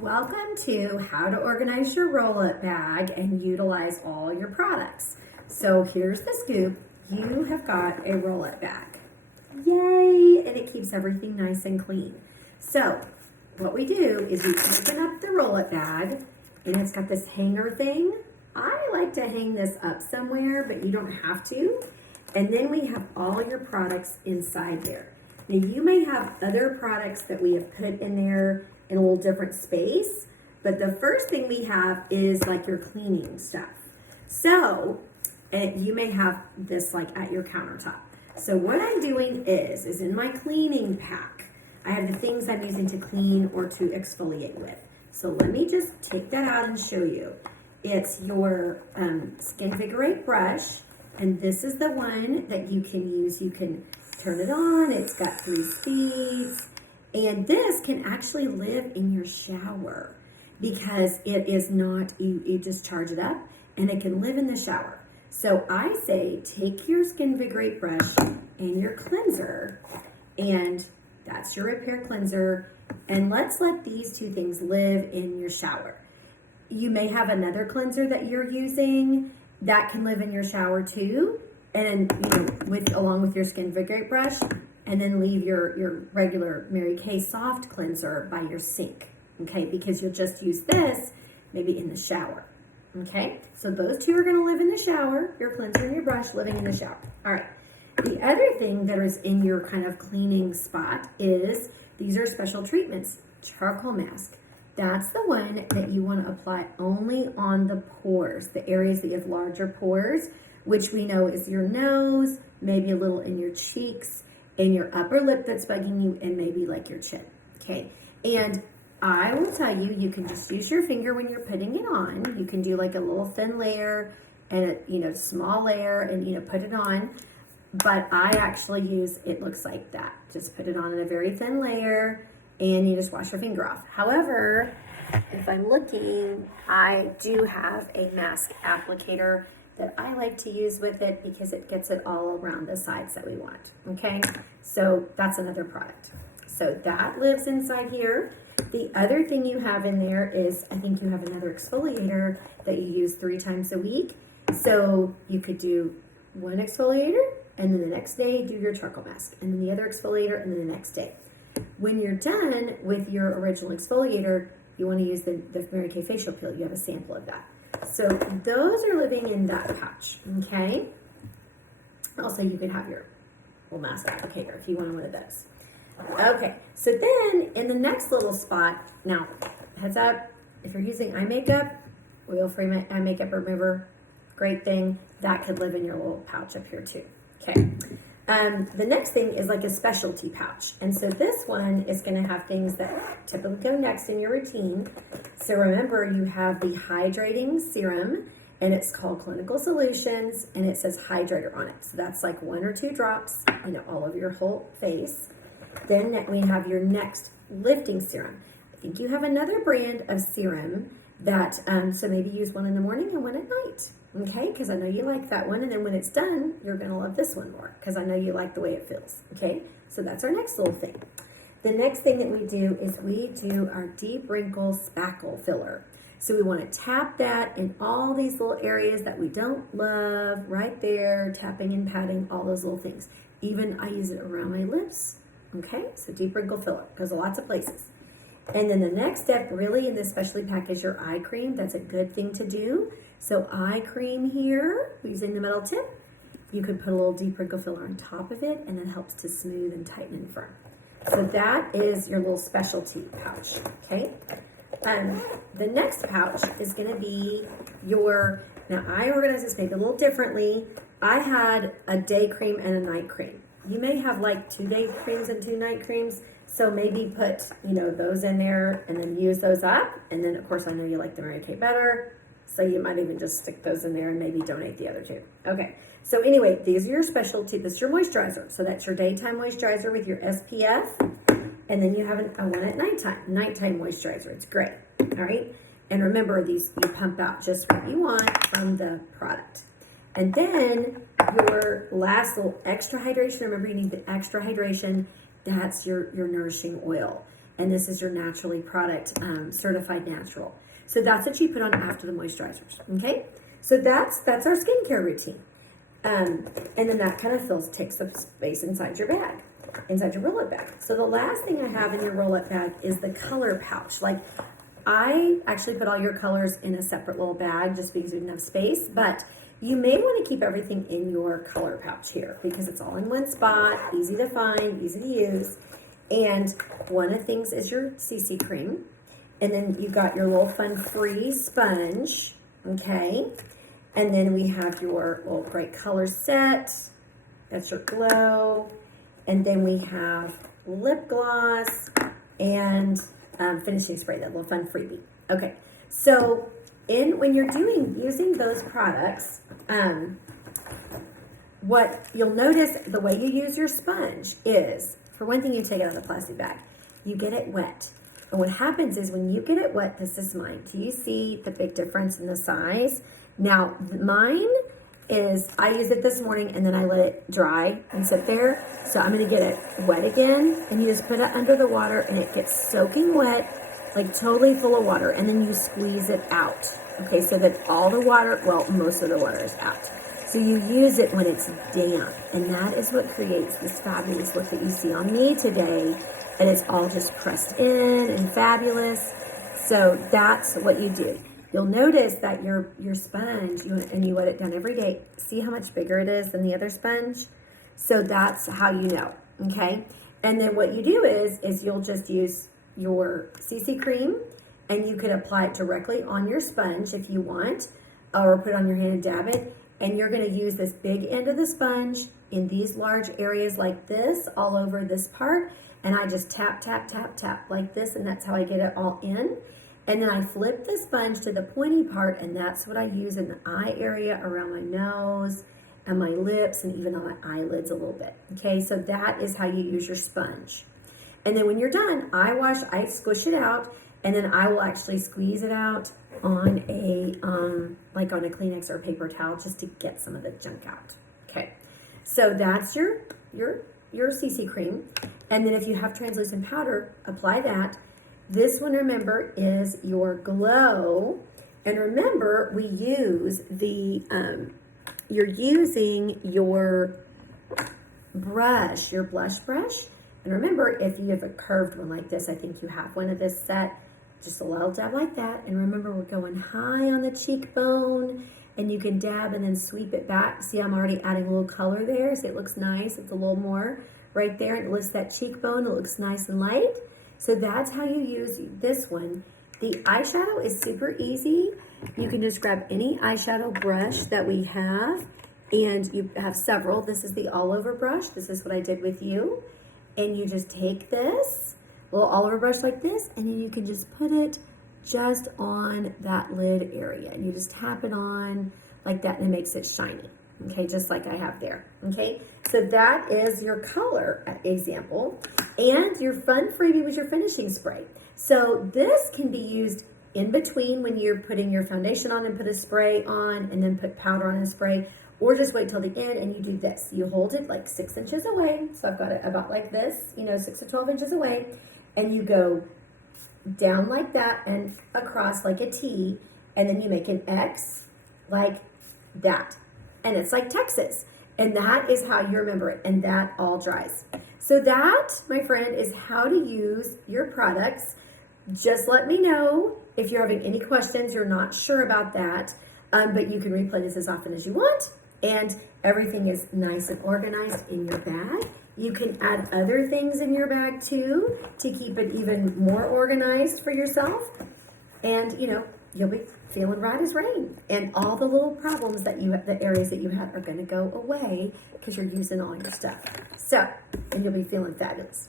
Welcome to how to organize your roll-up bag and utilize all your products. So here's the scoop. You have got a roll-up bag. Yay! And it keeps everything nice and clean. So what we do is we open up the roll-up bag and it's got this hanger thing. I like to hang this up somewhere, but you don't have to. And then we have all your products inside there. Now you may have other products that we have put in there in a little different space, but the first thing we have is like your cleaning stuff. So you may have this like at your countertop. So what I'm doing is in my cleaning pack, I have the things I'm using to clean or to exfoliate with. So let me just take that out and show you. It's your Skinvigorate brush, and this is the one that you can use. You can turn it on. It's got 3 speeds. And this can actually live in your shower because it is not, you just charge it up and it can live in the shower. So I say take your Skinvigorate brush and your cleanser, and that's your repair cleanser, and let's let these two things live in your shower. You may have another cleanser that you're using that can live in your shower too, and along with your Skinvigorate brush. And then leave your regular Mary Kay soft cleanser by your sink, okay? Because you'll just use this maybe in the shower, okay? So those two are gonna live in the shower, your cleanser and your brush living in the shower. All right, the other thing that is in your kind of cleaning spot is, these are special treatments, charcoal mask. That's the one that you wanna apply only on the pores, the areas that you have larger pores, which we know is your nose, maybe a little in your cheeks, in your upper lip that's bugging you, and maybe like your chin, okay? And I will tell you, you can just use your finger when you're putting it on. You can do like a little thin layer and a small layer and put it on. But I actually use, it looks like that. Just put it on in a very thin layer and you just wash your finger off. However, if I'm looking, I do have a mask applicator that I like to use with it because it gets it all around the sides that we want, okay? So that's another product. So that lives inside here. The other thing you have in there is, I think you have another exfoliator that you use 3 times a week. So you could do one exfoliator and then the next day do your charcoal mask, and then the other exfoliator and then the next day. When you're done with your original exfoliator, you wanna use the Mary Kay facial peel. You have a sample of that. So those are living in that pouch, okay? Also, you can have your little mask applicator if you want one of those. Okay, so then in the next little spot, now, heads up, if you're using eye makeup, oil-free eye makeup remover, great thing. That could live in your little pouch up here too, okay? The next thing is like a specialty pouch. And so this one is gonna have things that typically go next in your routine. So remember, you have the hydrating serum, and it's called Clinical Solutions, and it says hydrator on it. So that's like 1 or 2 drops, all over your whole face. Then we have your next lifting serum. I think you have another brand of serum that, so maybe use one in the morning and one at night. Okay, because I know you like that one, and then when it's done, you're gonna love this one more, because I know you like the way it feels, okay? So that's our next little thing. The next thing that we do is we do our Deep Wrinkle Spackle Filler. So we wanna tap that in all these little areas that we don't love, right there, tapping and patting, all those little things. Even I use it around my lips, okay? So Deep Wrinkle Filler, goes to lots of places. And then the next step really in this specialty pack is your eye cream. That's a good thing to do. So eye cream here, using the metal tip, you could put a little Deep Wrinkle Filler on top of it, and it helps to smooth and tighten and firm. So that is your little specialty pouch, okay? The next pouch is gonna be your, now I organize this maybe a little differently. I had a day cream and a night cream. You may have like 2 day creams and 2 night creams. So maybe put, those in there and then use those up. And then of course I know you like the Mary Kay better, so you might even just stick those in there and maybe donate the other 2. Okay, so anyway, these are your specialty, this is your moisturizer. So that's your daytime moisturizer with your SPF. And then you have a one at nighttime moisturizer. It's great, all right? And remember, these, you pump out just what you want from the product. And then your last little extra hydration, remember you need the extra hydration, that's your nourishing oil. and this is your Naturally product, certified natural. So that's what you put on after the moisturizers, okay? So that's our skincare routine. And then that kind of takes up space inside your bag, inside your roll-up bag. So the last thing I have in your roll-up bag is the color pouch. Like, I actually put all your colors in a separate little bag just because we didn't have space, but you may want to keep everything in your color pouch here because it's all in one spot, easy to find, easy to use. And one of the things is your CC cream. And then you got your little Fun Free sponge, okay? And then we have your little Bright Color set. That's your glow. And then we have lip gloss and finishing spray, that little fun freebie. Okay, so when you're using those products, what you'll notice, the way you use your sponge is, for one thing, you take it out of the plastic bag. You get it wet. And what happens is when you get it wet, this is mine. Do you see the big difference in the size? Now, mine is, I used it this morning and then I let it dry and sit there. So I'm gonna get it wet again, and you just put it under the water and it gets soaking wet, like totally full of water, and then you squeeze it out. Okay, so that all the water, well, most of the water is out. So you use it when it's damp, and that is what creates this fabulous look that you see on me today. And it's all just pressed in and fabulous. So that's what you do. You'll notice that your sponge, you wet it down every day. See how much bigger it is than the other sponge? So that's how you know, okay? And then what you do is you'll just use your CC cream, and you can apply it directly on your sponge if you want, or put it on your hand and dab it. And you're gonna use this big end of the sponge in these large areas like this, all over this part. And I just tap, tap, tap, tap like this, and that's how I get it all in. And then I flip the sponge to the pointy part, and that's what I use in the eye area, around my nose, and my lips, and even on my eyelids a little bit. Okay, so that is how you use your sponge. And then when you're done, I squish it out, and then I will actually squeeze it out on a, like on a Kleenex or a paper towel, just to get some of the junk out. Okay, so that's your CC cream. And then if you have translucent powder, apply that. This one, remember, is your glow. And remember, we use the, you're using your brush, your blush brush. And remember, if you have a curved one like this, I think you have one of this set, just a little dab like that. And remember, we're going high on the cheekbone, and you can dab and then sweep it back. See, I'm already adding a little color there, so it looks nice. It's a little more right there, and it lifts that cheekbone. It looks nice and light. So that's how you use this one. The eyeshadow is super easy. You can just grab any eyeshadow brush that we have, and you have several. This is the all over brush. This is what I did with you. And you just take this little all over brush like this, and then you can just put it just on that lid area. And you just tap it on like that, and it makes it shiny. Okay, just like I have there. Okay, so that is your color example. And your fun freebie was your finishing spray. So this can be used in between when you're putting your foundation on and put a spray on, and then put powder on and spray, or just wait till the end and you do this. You hold it like 6 inches away. So I've got it about like this, 6 to 12 inches away, and you go down like that and across like a T, and then you make an X like that. And it's like Texas. And that is how you remember it. And that all dries. So that, my friend, is how to use your products. Just let me know if you're having any questions, you're not sure about that. But you can replay this as often as you want. And everything is nice and organized in your bag. You can add other things in your bag too to keep it even more organized for yourself. And, you'll be feeling right as rain. And all the little problems that the areas that you have are going to go away because you're using all your stuff. So, and you'll be feeling fabulous.